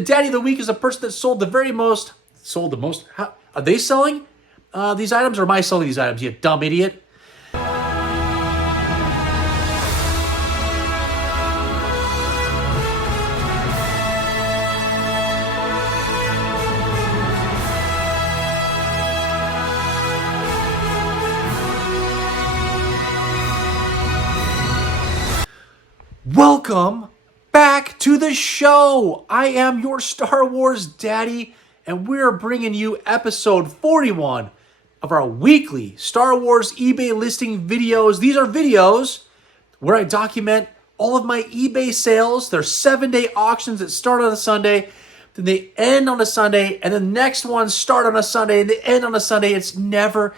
Daddy of the week is a person that sold the most. How, are they selling these items, or am I selling these items, you dumb idiot? Welcome back to the show. I am your Star Wars daddy, and we're bringing you episode 41 of our weekly Star Wars eBay listing videos. These are videos where I document all of my eBay sales. They're 7-day auctions that start on a Sunday, then they end on a Sunday, and the next ones start on a Sunday and they end on a Sunday. It's never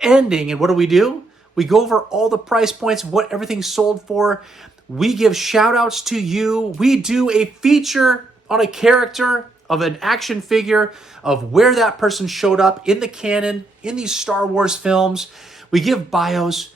ending. And what do? We go over all the price points, what everything's sold for. We give shout outs to you. We do a feature on a character of an action figure of where that person showed up in the canon, in these Star Wars films. We give bios.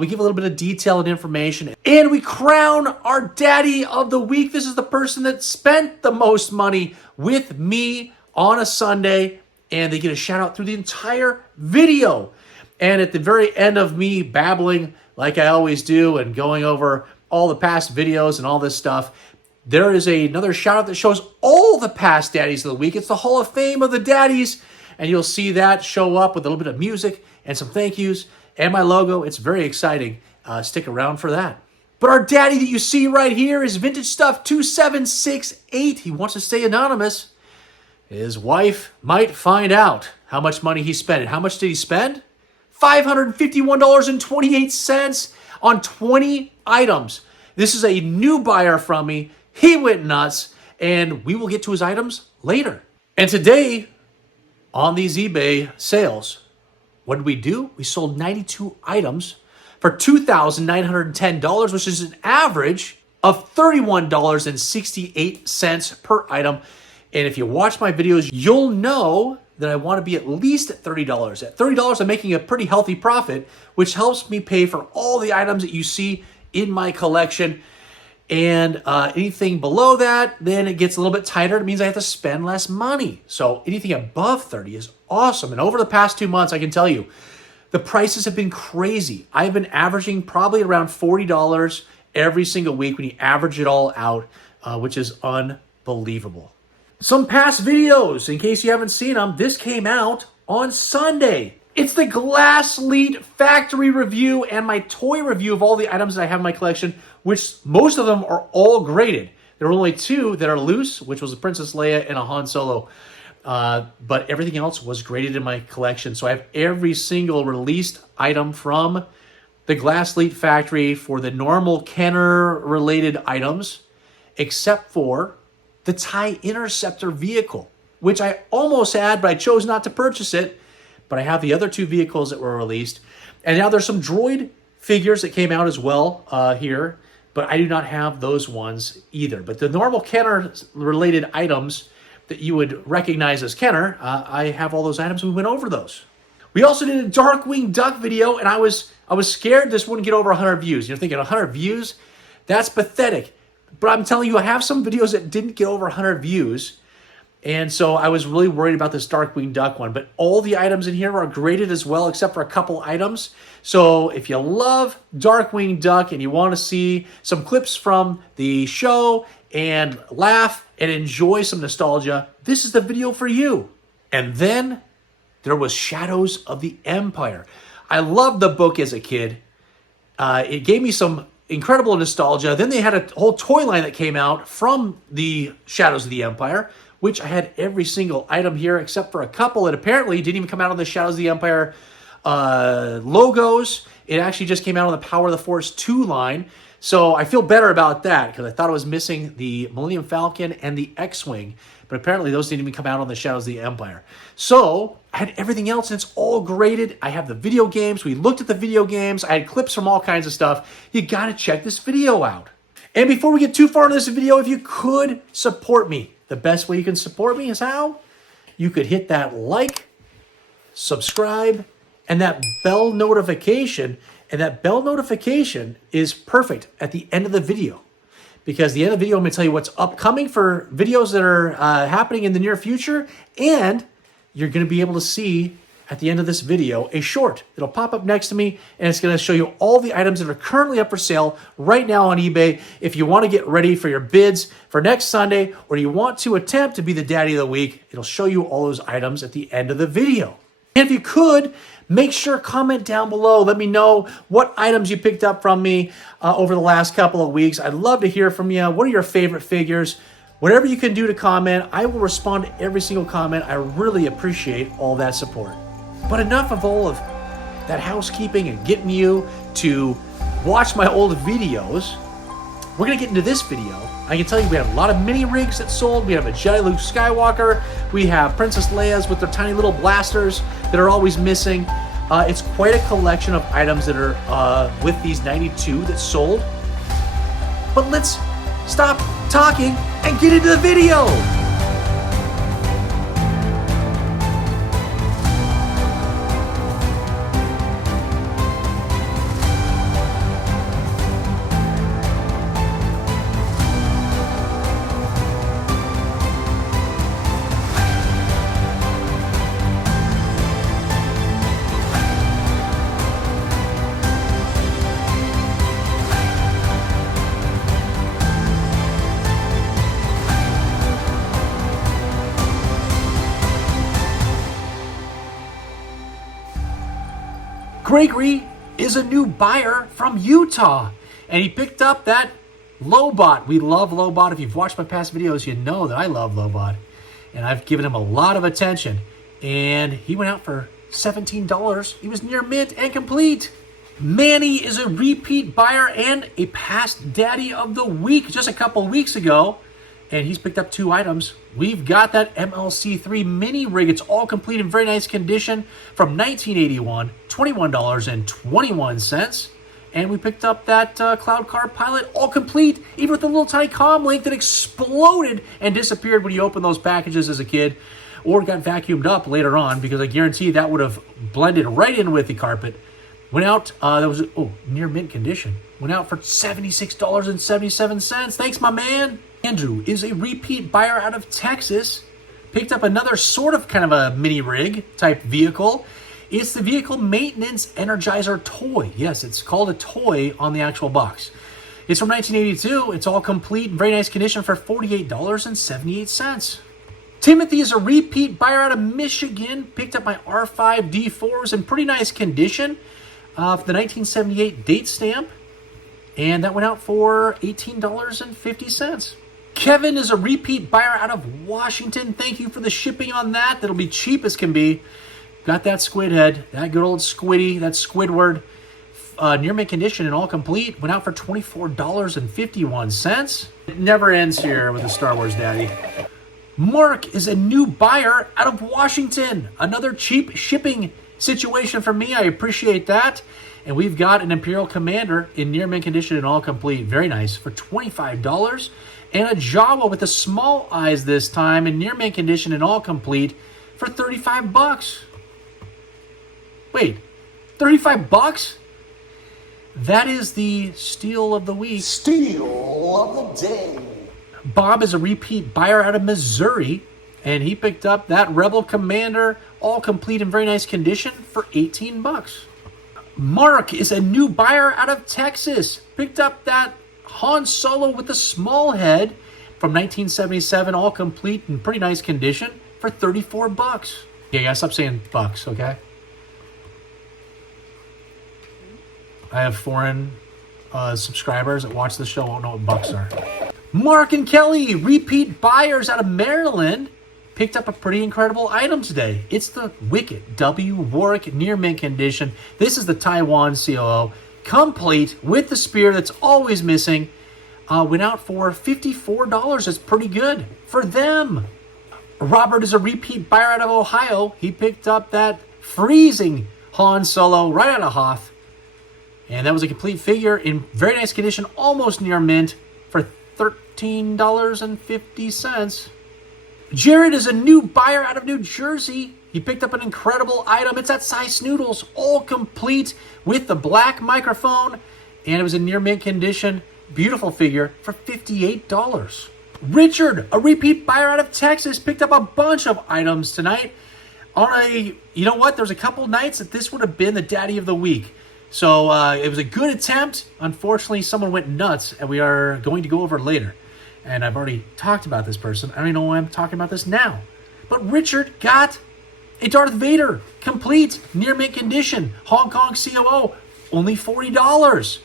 We give a little bit of detail and information. And we crown our daddy of the week. This is the person that spent the most money with me on a Sunday. And they get a shout out through the entire video. And at the very end of me babbling like I always do and going over all the past videos and all this stuff, there is another shout out that shows all the past daddies of the week. It's the Hall of Fame of the daddies, and you'll see that show up with a little bit of music and some thank yous and my logo. It's very exciting. Stick around for that. But our daddy that you see right here is Vintage Stuff 2768. He wants to stay anonymous. His wife might find out how much money he spent. And how much did he spend? $551.28 on 20 items. This is a new buyer from me. He went nuts, and we will get to his items later. And today, on these eBay sales, what did we do? We sold 92 items for $2,910, which is an average of $31.68 per item. And if you watch my videos, you'll know that I want to be at least at $30. At $30, I'm making a pretty healthy profit, which helps me pay for all the items that you see in my collection. And anything below that, then it gets a little bit tighter. It means I have to spend less money. So anything above 30 is awesome. And over the past 2 months, I can tell you, the prices have been crazy. I've been averaging probably around $40 every single week when you average it all out, which is unbelievable. Some past videos, in case you haven't seen them, this came out on Sunday. It's the Glasslite factory review and my toy review of all the items that I have in my collection, which most of them are all graded. There are only 2 that are loose, which was a Princess Leia and a Han Solo. But everything else was graded in my collection. So I have every single released item from the Glasslite factory for the normal Kenner-related items, except for the TIE Interceptor vehicle, which I almost had, but I chose not to purchase it. But I have the other 2 vehicles that were released. And now there's some droid figures that came out as well here, but I do not have those ones either. But the normal Kenner-related items that you would recognize as Kenner, I have all those items. We went over those. We also did a Darkwing Duck video, and I was scared this wouldn't get over 100 views. You're thinking 100 views? That's pathetic. But I'm telling you, I have some videos that didn't get over 100 views. And so I was really worried about this Darkwing Duck one. But all the items in here are graded as well, except for a couple items. So if you love Darkwing Duck and you want to see some clips from the show and laugh and enjoy some nostalgia, this is the video for you. And then there was Shadows of the Empire. I loved the book as a kid. It gave me some incredible nostalgia. Then they had a whole toy line that came out from the Shadows of the Empire, which I had every single item here except for a couple that apparently didn't even come out of the Shadows of the Empire logos. It actually just came out on the Power of the Force 2 line. So I feel better about that because I thought I was missing the Millennium Falcon and the X-Wing, but apparently those didn't even come out on the Shadows of the Empire. So I had everything else, and it's all graded. I have the video games. We looked at the video games. I had clips from all kinds of stuff. You got to check this video out. And before we get too far into this video, if you could support me, the best way you can support me is how? You could hit that like, subscribe, and that bell notification. And that bell notification is perfect at the end of the video, because at the end of the video, I'm going to tell you what's upcoming for videos that are happening in the near future. And you're going to be able to see at the end of this video a short. It'll pop up next to me, and it's going to show you all the items that are currently up for sale right now on eBay. If you want to get ready for your bids for next Sunday, or you want to attempt to be the daddy of the week, it'll show you all those items at the end of the video. And if you could, make sure comment down below. Let me know what items you picked up from me over the last couple of weeks. I'd love to hear from you. What are your favorite figures? Whatever you can do to comment, I will respond to every single comment. I really appreciate all that support. But enough of all of that housekeeping and getting you to watch my old videos. We're going to get into this video. I can tell you we have a lot of mini rigs that sold. We have a Jedi Luke Skywalker. We have Princess Leia's with their tiny little blasters that are always missing. It's quite a collection of items that are with these 92 that sold. But let's stop talking and get into the video. Gregory is a new buyer from Utah, and he picked up that Lobot. We love Lobot. If you've watched my past videos, you know that I love Lobot, and I've given him a lot of attention. And he went out for $17. He was near mint and complete. Manny is a repeat buyer and a past daddy of the week just a couple weeks ago, and he's picked up 2 items. We've got that MLC3 mini rig. It's all complete in very nice condition from 1981, $21.21. And we picked up that Cloud Car Pilot, all complete, even with the little tiny comm link that exploded and disappeared when you opened those packages as a kid, or got vacuumed up later on, because I guarantee that would have blended right in with the carpet. Went out, that was near mint condition. Went out for $76.77. Thanks, my man. Andrew is a repeat buyer out of Texas. Picked up another sort of kind of a mini rig type vehicle. It's the Vehicle Maintenance Energizer toy. Yes, it's called a toy on the actual box. It's from 1982. It's all complete, very nice condition for $48.78. Timothy is a repeat buyer out of Michigan. Picked up my R5 D4s in pretty nice condition for the 1978 date stamp. And that went out for $18.50. Kevin is a repeat buyer out of Washington. Thank you for the shipping on that. That'll be cheap as can be. Got that squid head, that good old squiddy, that Squidward, near mint condition and all complete. Went out for $24.51. It never ends here with the Star Wars daddy. Mark is a new buyer out of Washington. Another cheap shipping situation for me. I appreciate that. And we've got an Imperial Commander in near mint condition and all complete. Very nice for $25. And a Jawa with the small eyes this time in near mint condition and all complete for $35. Wait, $35? That is the steal of the week. Steal of the day. Bob is a repeat buyer out of Missouri, and he picked up that Rebel Commander, all complete in very nice condition, for $18. Mark is a new buyer out of Texas. Picked up that Han Solo with the small head from 1977, all complete in pretty nice condition, for $34. Yeah, guys, stop saying bucks, okay? I have foreign subscribers that watch the show, won't know what bucks are. Mark and Kelly, repeat buyers out of Maryland, picked up a pretty incredible item today. It's the Wicket W. Warwick near mint condition. This is the Taiwan COO, complete with the spear that's always missing. Went out for $54. That's pretty good for them. Robert is a repeat buyer out of Ohio. He picked up that freezing Han Solo right out of Hoth. And that was a complete figure in very nice condition, almost near mint, for $13.50. Jared is a new buyer out of New Jersey. He picked up an incredible item. It's that Size Noodles, all complete with the black microphone. And it was in near mint condition. beautiful figure for $58. Richard, a repeat buyer out of Texas, picked up a bunch of items tonight. You know what? There's a couple nights that this would have been the daddy of the week. So it was a good attempt. Unfortunately, someone went nuts, and we are going to go over later. And I've already talked about this person. I don't even know why I'm talking about this now. But Richard got a Darth Vader, complete, near mint condition, Hong Kong COO, only $40.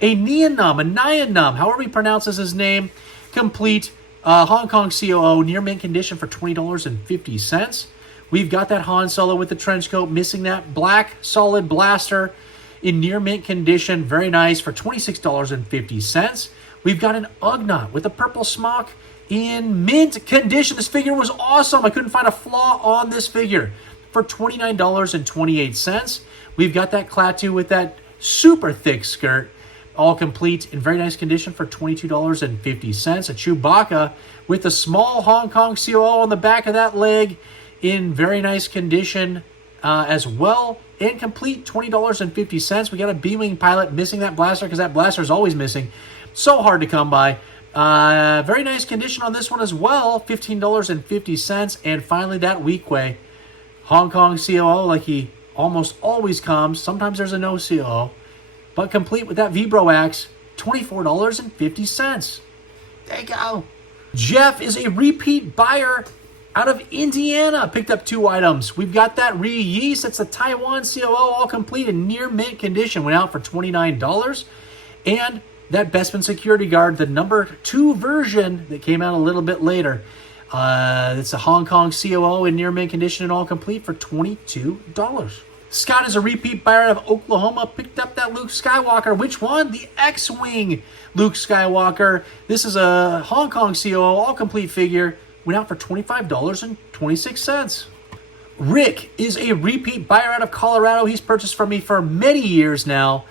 A Nyanum, however he pronounces his name, complete, Hong Kong COO, near mint condition for $20.50. We've got that Han Solo with the trench coat, missing that black solid blaster in near mint condition. Very nice for $26.50. We've got an Ugnaught with a purple smock in mint condition. This figure was awesome. I couldn't find a flaw on this figure for $29.28. We've got that Klaatu with that super thick skirt, all complete in very nice condition for $22.50. A Chewbacca with a small Hong Kong COO on the back of that leg in very nice condition as well, and complete, $20.50. We got a B-Wing pilot missing that blaster because that blaster is always missing. So hard to come by. Very nice condition on this one as well, $15.50. And finally, that Weequay, Hong Kong COO, like he almost always comes. Sometimes there's a no COO, but complete with that Vibro axe, $24.50. There you go. Jeff is a repeat buyer out of Indiana. Picked up 2 items. We've got that Ri Yeast. That's the Taiwan COO, all complete in near mint condition. Went out for $29. And that Bespin Security Guard, the number 2 version that came out a little bit later. It's a Hong Kong COO in near mint condition and all complete for $22. Scott is a repeat buyer out of Oklahoma. Picked up that Luke Skywalker. Which one? The X-Wing Luke Skywalker. This is a Hong Kong COO, all complete figure. Went out for $25.26. Rick is a repeat buyer out of Colorado. He's purchased from me for many years now.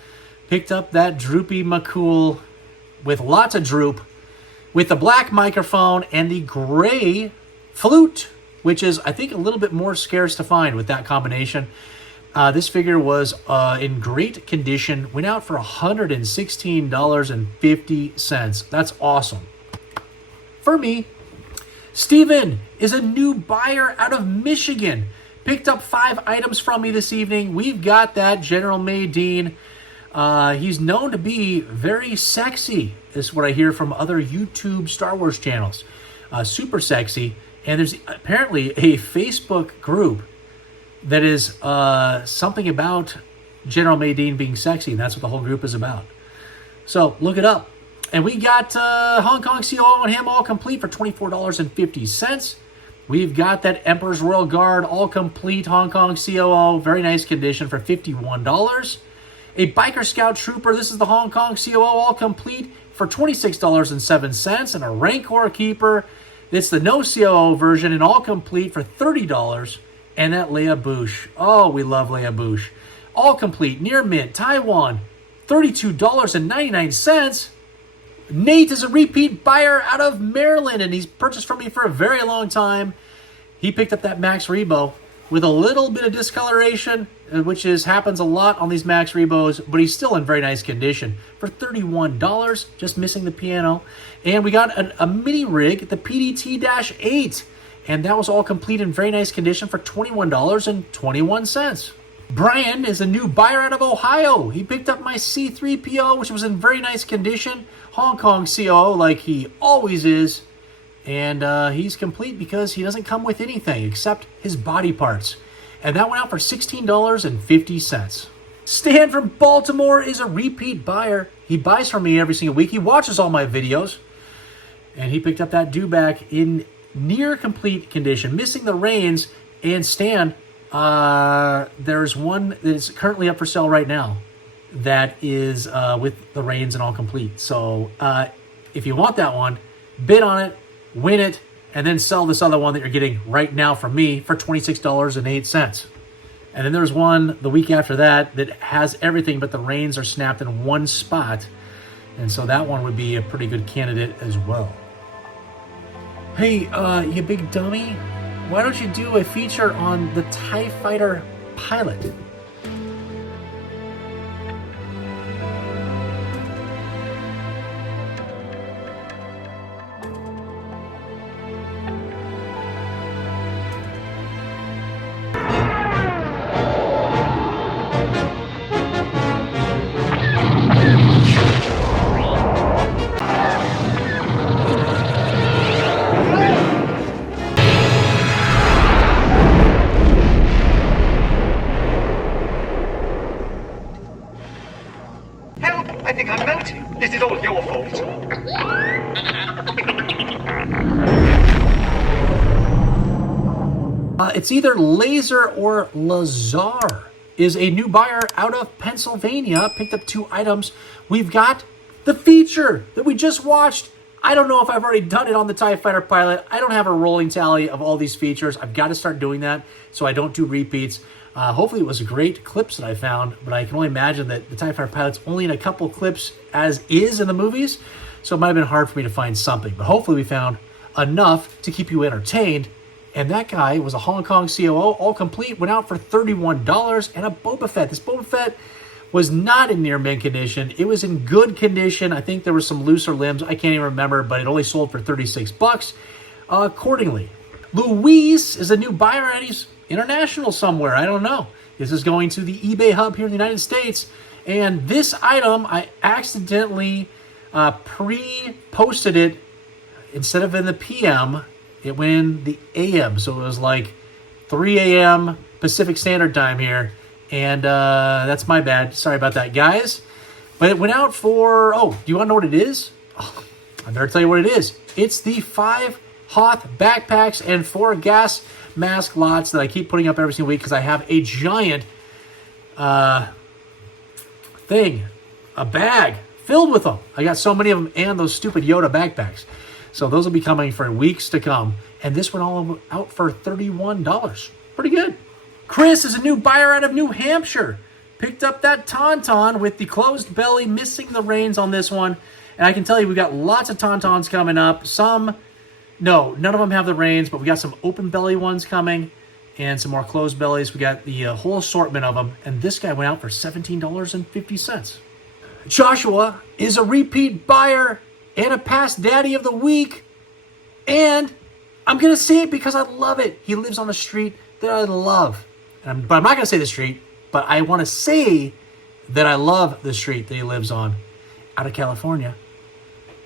Picked up that Droopy McCool with lots of droop, with the black microphone and the gray flute, which is, I think, a little bit more scarce to find with that combination. This figure was in great condition. Went out for $116.50. That's awesome. For me, Steven is a new buyer out of Michigan. Picked up 5 items from me this evening. We've got that General Madine. He's known to be very sexy, is what I hear from other YouTube Star Wars channels. Super sexy. And there's apparently a Facebook group that is something about General Madine being sexy, and that's what the whole group is about. So look it up. And we got Hong Kong COO on him, all complete for $24.50. We've got that Emperor's Royal Guard, all complete Hong Kong COO, very nice condition for $51. A Biker Scout Trooper, this is the Hong Kong COO, all complete for $26.07. And a Rancor Keeper, it's the no COO version and all complete for $30. And that Leia Bouche, oh, we love Leia Bouche. All complete, near mint, Taiwan, $32.99. Nate is a repeat buyer out of Maryland, and he's purchased from me for a very long time. He picked up that Max Rebo with a little bit of discoloration, which happens a lot on these Max Rebos, but he's still in very nice condition for $31, just missing the piano. And we got a mini rig, the PDT-8, and that was all complete in very nice condition for $21.21. Brian is a new buyer out of Ohio. He picked up my C-3PO, which was in very nice condition. Hong Kong COO, like he always is. And he's complete because he doesn't come with anything except his body parts. And that went out for $16.50. Stan from Baltimore is a repeat buyer. He buys from me every single week. He watches all my videos. And he picked up that dewback in near complete condition, missing the reins. And Stan, there's one that is currently up for sale right now that is with the reins and all complete. So if you want that one, bid on it, win it, and then sell this other one that you're getting right now from me for $26.08. And then there's one the week after that that has everything, but the reins are snapped in one spot. And so that one would be a pretty good candidate as well. Hey, you big dummy, why don't you do a feature on the TIE Fighter pilot? It's either Laser or Lazar is a new buyer out of Pennsylvania. Picked up 2 items. We've got the feature that we just watched. I don't know if I've already done it on the TIE Fighter Pilot. I don't have a rolling tally of all these features. I've got to start doing that so I don't do repeats. Hopefully it was great clips that I found, but I can only imagine that the TIE Fighter Pilot's only in a couple clips as is in the movies, so it might have been hard for me to find something. But hopefully we found enough to keep you entertained. And that guy was a Hong Kong COO, all complete, went out for $31, and a Boba Fett. This Boba Fett was not in near mint condition. It was in good condition. I think there were some looser limbs. I can't even remember, but it only sold for $36 accordingly. Luis is a new buyer, and he's international somewhere. I don't know. This is going to the eBay hub here in the United States. And this item, I accidentally pre-posted it instead of in the PM. It went in the AM, so it was like 3 a.m. Pacific Standard Time here. And that's my bad. Sorry about that, guys. But it went out for... Oh, do you want to know what it is? Oh, I better tell you what it is. It's the 5 Hoth backpacks and 4 gas mask lots that I keep putting up every single week because I have a giant thing, a bag filled with them. I got so many of them and those stupid Yoda backpacks. So those will be coming for weeks to come. And this went all out for $31. Pretty good. Chris is a new buyer out of New Hampshire. Picked up that Tauntaun with the closed belly, missing the reins on this one. And I can tell you we've got lots of Tauntauns coming up. No, none of them have the reins, but we got some open belly ones coming and some more closed bellies. We got the whole assortment of them. And this guy went out for $17.50. Joshua is a repeat buyer and a past daddy of the week. And I'm going to say it because I love it. He lives on a street that I love. But I'm not going to say the street, but I want to say that I love the street that he lives on out of California.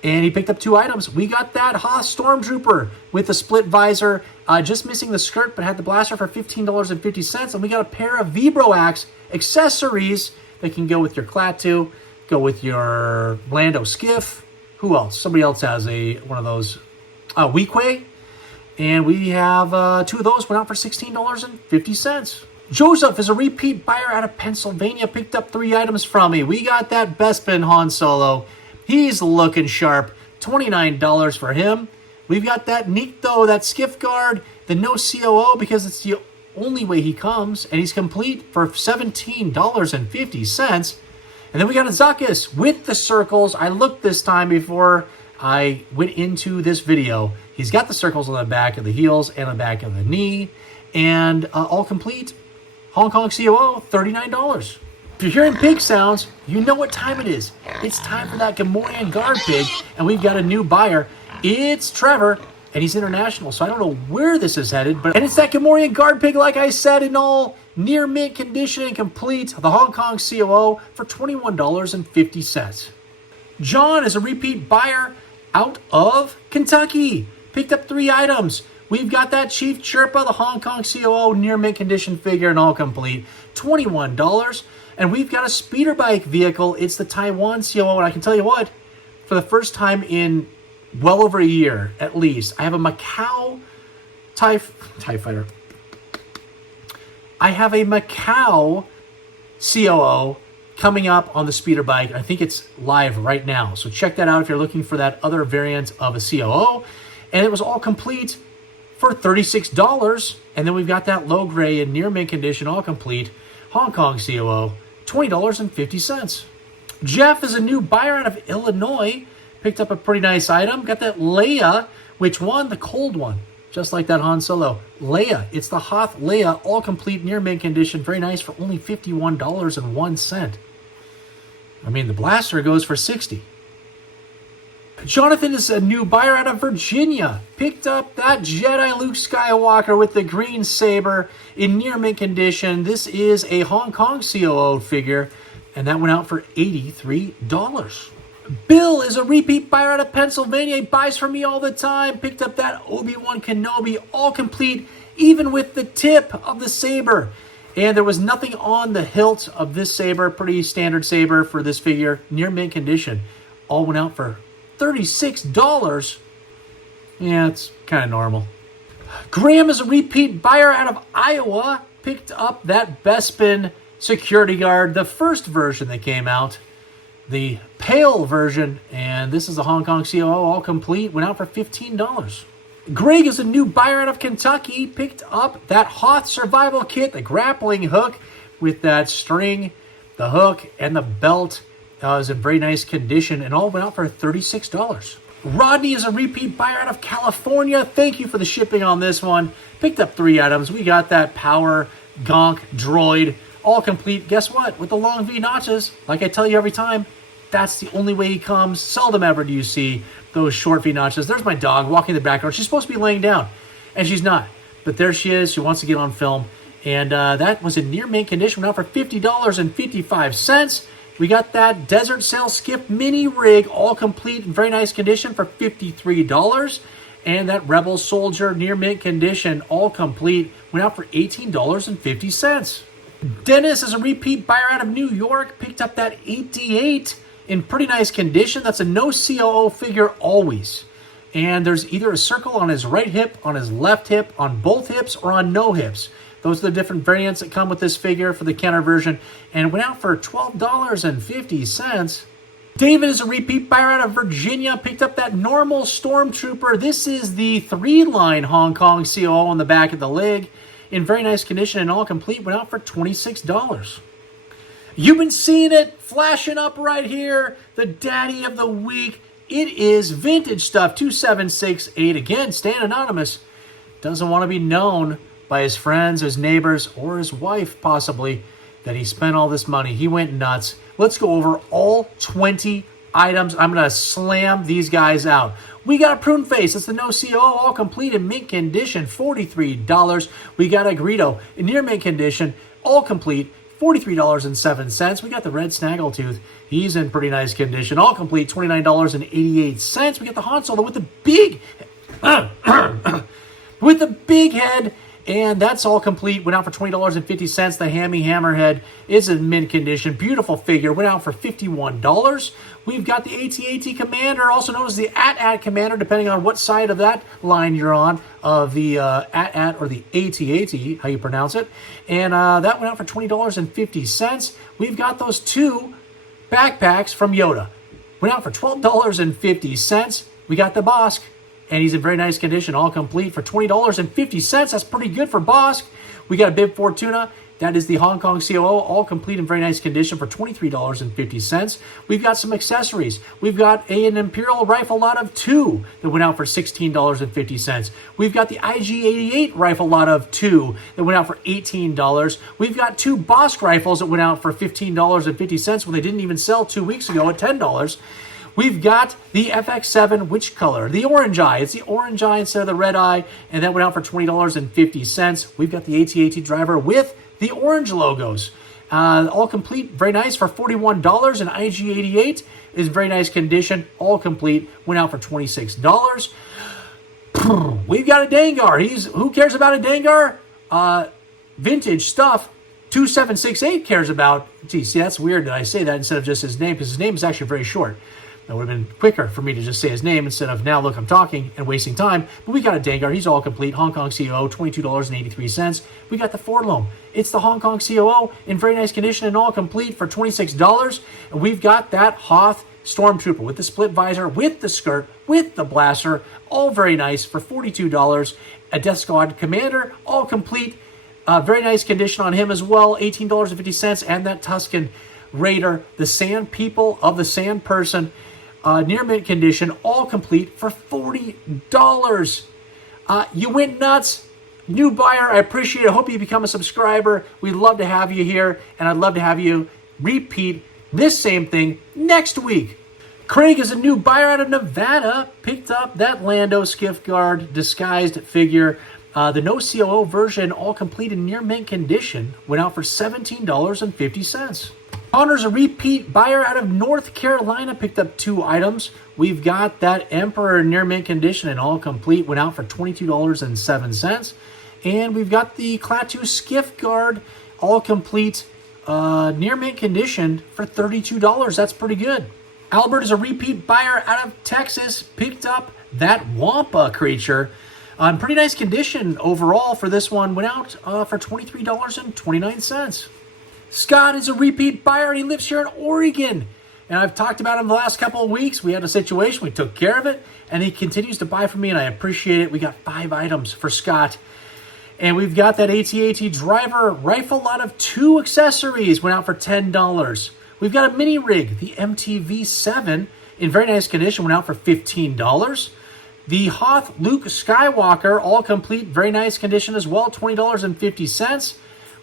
And he picked up 2 items. We got that Hoth Stormtrooper with the split visor, just missing the skirt, but had the blaster for $15.50. And we got a pair of Vibroax accessories that can go with your Klaatu, go with your Lando skiff. Who else? Somebody else has one of those. Weequay. And we have 2 of those, went out for $16.50. Joseph is a repeat buyer out of Pennsylvania, picked up 3 items from me. We got that Bespin Han Solo. He's looking sharp. $29 for him. We've got that Nikto, that skiff guard, the no COO because it's the only way he comes, and he's complete for $17.50. And then we got a Zuckuss with the circles. I looked this time before I went into this video. He's got the circles on the back of the heels and the back of the knee, and all complete. Hong Kong COO, $39. If you're hearing pig sounds, you know what time it is. It's time for that Gamorrean guard pig, and we've got a new buyer. It's Trevor, and he's international, so I don't know where this is headed, and it's that Gamorrean guard pig, like I said, in all near mint condition and complete, the Hong Kong COO for $21.50. John is a repeat buyer out of Kentucky. Picked up 3 items. We've got that Chief Chirpa, the Hong Kong COO near mint condition figure and all complete, $21. And we've got a speeder bike vehicle. It's the Taiwan COO, and I can tell you what, for the first time in well over a year, at least, I have a Macau TIE Fighter. I have a Macau COO coming up on the speeder bike. I think it's live right now. So check that out if you're looking for that other variant of a COO. And it was all complete for $36. And then we've got that low gray in near mint condition, all complete, Hong Kong COO, $20.50. Jeff is a new buyer out of Illinois. Picked up a pretty nice item. Got that Leia, which one? The cold one. Just like that Han Solo. Leia. It's the Hoth Leia, all complete, near mint condition. Very nice for only $51.01. I mean, the blaster goes for $60. Jonathan is a new buyer out of Virginia. Picked up that Jedi Luke Skywalker with the green saber in near mint condition. This is a Hong Kong COO figure, and that went out for $83. Bill is a repeat buyer out of Pennsylvania. He buys from me all the time. Picked up that Obi-Wan Kenobi, all complete, even with the tip of the saber. And there was nothing on the hilt of this saber. Pretty standard saber for this figure. Near mint condition. All went out for $36. Yeah, it's kind of normal. Graham is a repeat buyer out of Iowa. Picked up that Bespin security guard, the first version that came out, the pale version, and this is the Hong Kong COO, all complete, went out for $15. Greg is a new buyer out of Kentucky. Picked up that Hoth survival kit, the grappling hook with that string, the hook, and the belt. Is in very nice condition, and all went out for $36. Rodney is a repeat buyer out of California. Thank you for the shipping on this one. Picked up 3 items. We got that power gonk droid, all complete. Guess what? With the long V notches, like I tell you every time, that's the only way he comes. Seldom ever do you see those short V notches. There's my dog walking in the background. She's supposed to be laying down, and she's not. But there she is. She wants to get on film. And that was in near mint condition. Went out for $50.55. We got that Desert Sail Skiff mini rig, all complete in very nice condition for $53. And that Rebel Soldier near mint condition, all complete, went out for $18.50. Dennis is a repeat buyer out of New York. Picked up that 8D8 in pretty nice condition. That's a no COO figure always. And there's either a circle on his right hip, on his left hip, on both hips, or on no hips. Those are the different variants that come with this figure for the Kenner version, and went out for $12.50. David is a repeat buyer out of Virginia. Picked up that normal Stormtrooper. This is the 3-line Hong Kong COO on the back of the leg. In very nice condition and all complete. Went out for $26. You've been seeing it flashing up right here. The daddy of the week. It is Vintage Stuff 2768. Again, staying anonymous. Doesn't want to be known by his friends, his neighbors, or his wife, possibly, that he spent all this money. He went nuts. Let's go over all 20 items. I'm going to slam these guys out. We got a Prune Face. It's the no CO, all complete in mint condition, $43. We got a Greedo in near mint condition, all complete, $43.07. We got the Red Snaggletooth. He's in pretty nice condition, all complete, $29.88. We got the Han Solo with the big with the big head. And that's all complete. Went out for $20.50. The Hammy Hammerhead is in mint condition. Beautiful figure. Went out for $51. We've got the AT-AT Commander, also known as the AT-AT Commander, depending on what side of that line you're on, of the AT-AT or the AT-AT, how you pronounce it. And that went out for $20.50. We've got those 2 backpacks from Yoda. Went out for $12.50. We got the Bosk. And he's in very nice condition, all complete for $20.50. That's pretty good for Bosk. We got a Bib Fortuna. That is the Hong Kong COO, all complete in very nice condition for $23.50. We've got some accessories. We've got an Imperial rifle lot of 2 that went out for $16.50. We've got the IG-88 rifle lot of 2 that went out for $18. We've got 2 Bosk rifles that went out for $15.50 when they didn't even sell 2 weeks ago at $10. We've got the FX7, which color? The orange eye. It's the orange eye instead of the red eye, and that went out for $20.50. We've got the AT-AT driver with the orange logos. All complete, very nice for $41. And IG-88 is very nice condition, all complete, went out for $26. We've got a Dengar. Who cares about a Dengar? Vintage Stuff 2768 cares about. Gee, see, that's weird that I say that instead of just his name, because his name is actually very short. That would have been quicker for me to just say his name instead of now look, I'm talking and wasting time. But we got a Dengar. He's all complete. Hong Kong COO, $22.83. We got the Forlom. It's the Hong Kong COO in very nice condition and all complete for $26. And we've got that Hoth Stormtrooper with the split visor, with the skirt, with the blaster, all very nice for $42. A Death Squad Commander, all complete. Very nice condition on him as well, $18.50. And that Tusken Raider, the Sand People of the Sand Person, near mint condition, all complete for $40. You went nuts. New buyer, I appreciate it. I hope you become a subscriber. We'd love to have you here, and I'd love to have you repeat this same thing next week. Craig is a new buyer out of Nevada. Picked up that Lando Skiff Guard disguised figure. The no COO version, all complete in near mint condition, went out for $17.50. Connor's a repeat buyer out of North Carolina. Picked up 2 items. We've got that Emperor near mint condition and all complete. Went out for $22.07. And we've got the Klaatu Skiff Guard, all complete, near mint condition for $32. That's pretty good. Albert is a repeat buyer out of Texas. Picked up that Wampa creature. Pretty nice condition overall for this one. Went out for $23.29. Scott is a repeat buyer, and he lives here in Oregon. And I've talked about him the last couple of weeks. We had a situation, we took care of it, and he continues to buy from me, and I appreciate it. We got 5 items for Scott. And we've got that AT-AT driver rifle out of 2 accessories. Went out for $10. We've got a mini rig, the MTV7, in very nice condition. Went out for $15. The Hoth Luke Skywalker, all complete, very nice condition as well, $20.50.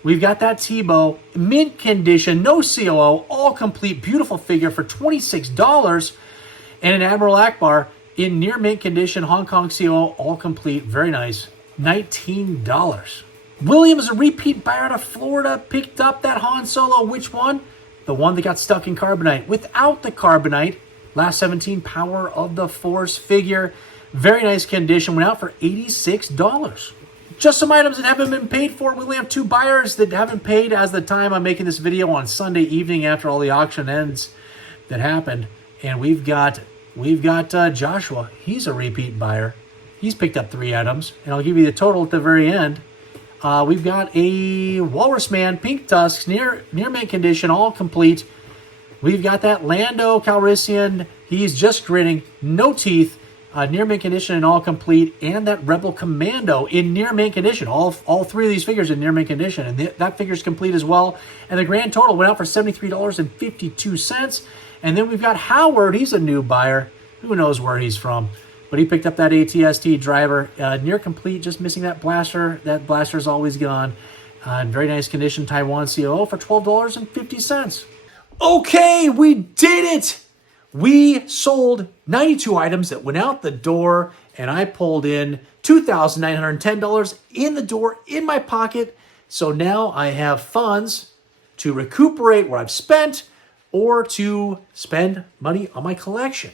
We've got that Tebow, mint condition, no COO, all complete, beautiful figure for $26. And an Admiral Akbar in near mint condition, Hong Kong COO, all complete, very nice, $19. William is a repeat buyer out of Florida, picked up that Han Solo. Which one? The one that got stuck in carbonite. Without the carbonite, last 17 Power of the Force figure, very nice condition, went out for $86. Just some items that haven't been paid for. We only have 2 buyers that haven't paid as the time I'm making this video on Sunday evening after all the auction ends that happened. And we've got Joshua. He's a repeat buyer. He's picked up 3 items, and I'll give you the total at the very end. We've got a Walrus Man, pink tusks, near mint condition, all complete. We've got that Lando Calrissian. He's just grinning, no teeth. Near mint condition and all complete, and that Rebel Commando in near mint condition. All 3 of these figures in near mint condition, and that figure's complete as well. And the grand total went out for $73.52. And then we've got Howard. He's a new buyer. Who knows where he's from? But he picked up that ATST driver, near complete, just missing that blaster. That blaster's always gone. In very nice condition, Taiwan COO for $12.50. Okay, we did it! We sold 92 items that went out the door, and I pulled in $2,910 in the door in my pocket. So now I have funds to recuperate what I've spent or to spend money on my collection.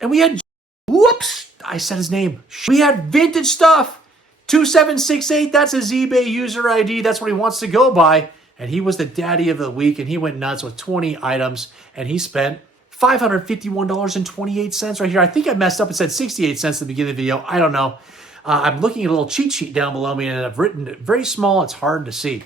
And we had, whoops, I said his name. We had Vintage Stuff, 2768. That's his eBay user ID. That's what he wants to go by. And he was the daddy of the week, and he went nuts with 20 items, and he spent $551.28 right here. I think I messed up and said 68 cents at the beginning of the video. I don't know. I'm looking at a little cheat sheet down below me, and I've written it very small. It's hard to see.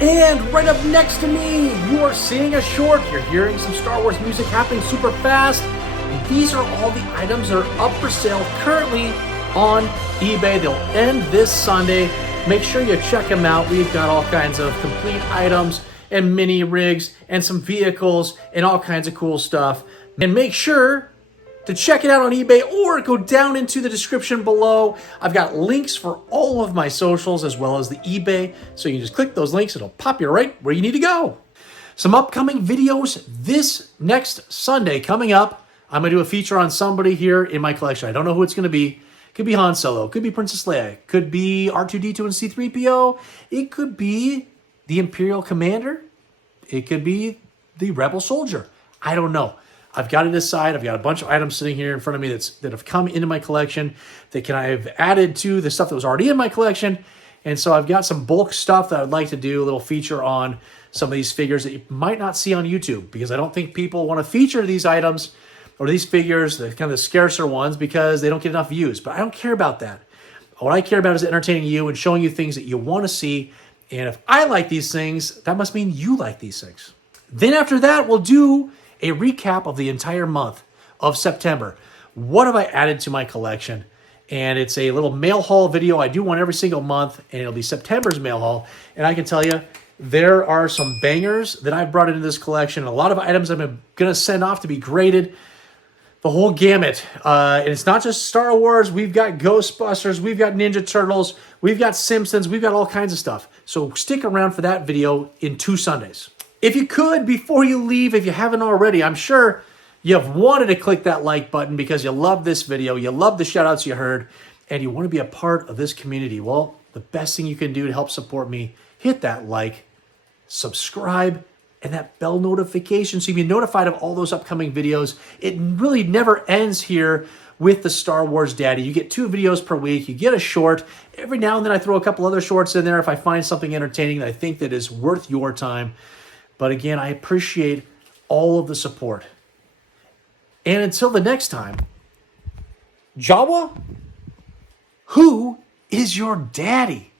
And right up next to me, you are seeing a short. You're hearing some Star Wars music happening super fast. And these are all the items that are up for sale currently on eBay. They'll end this Sunday. Make sure you check them out. We've got all kinds of complete items and mini rigs and some vehicles and all kinds of cool stuff. And make sure to check it out on eBay or go down into the description below. I've got links for all of my socials as well as the eBay. So you can just click those links. It'll pop you right where you need to go. Some upcoming videos this next Sunday coming up. I'm going to do a feature on somebody here in my collection. I don't know who it's going to be. Could be Han Solo. Could be Princess Leia. Could be R2-D2 and C-3PO. It could be the Imperial Commander. It could be the Rebel Soldier. I don't know. I've got to decide. I've got a bunch of items sitting here in front of me that have come into my collection that I've added to the stuff that was already in my collection. And so I've got some bulk stuff that I'd like to do a little feature on some of these figures that you might not see on YouTube, because I don't think people want to feature these items or these figures, the kind of the scarcer ones, because they don't get enough views. But I don't care about that. What I care about is entertaining you and showing you things that you want to see. And if I like these things, that must mean you like these things. Then after that, we'll do a recap of the entire month of September. What have I added to my collection? And it's a little mail haul video. I do one every single month, and it'll be September's mail haul. And I can tell you, there are some bangers that I've brought into this collection. A lot of items I'm going to send off to be graded. The whole gamut. And it's not just Star Wars. We've got Ghostbusters. We've got Ninja Turtles. We've got Simpsons. We've got all kinds of stuff. So stick around for that video in 2 Sundays. If you could, before you leave, if you haven't already, I'm sure you've wanted to click that like button because you love this video, you love the shout-outs you heard, and you want to be a part of this community. Well, the best thing you can do to help support me, hit that like, subscribe, and that bell notification so you can be notified of all those upcoming videos. It really never ends here with the Star Wars Daddy. You get 2 videos per week. You get a short. Every now and then I throw a couple other shorts in there if I find something entertaining that I think that is worth your time. But again, I appreciate all of the support. And until the next time, Jawa Who is your daddy?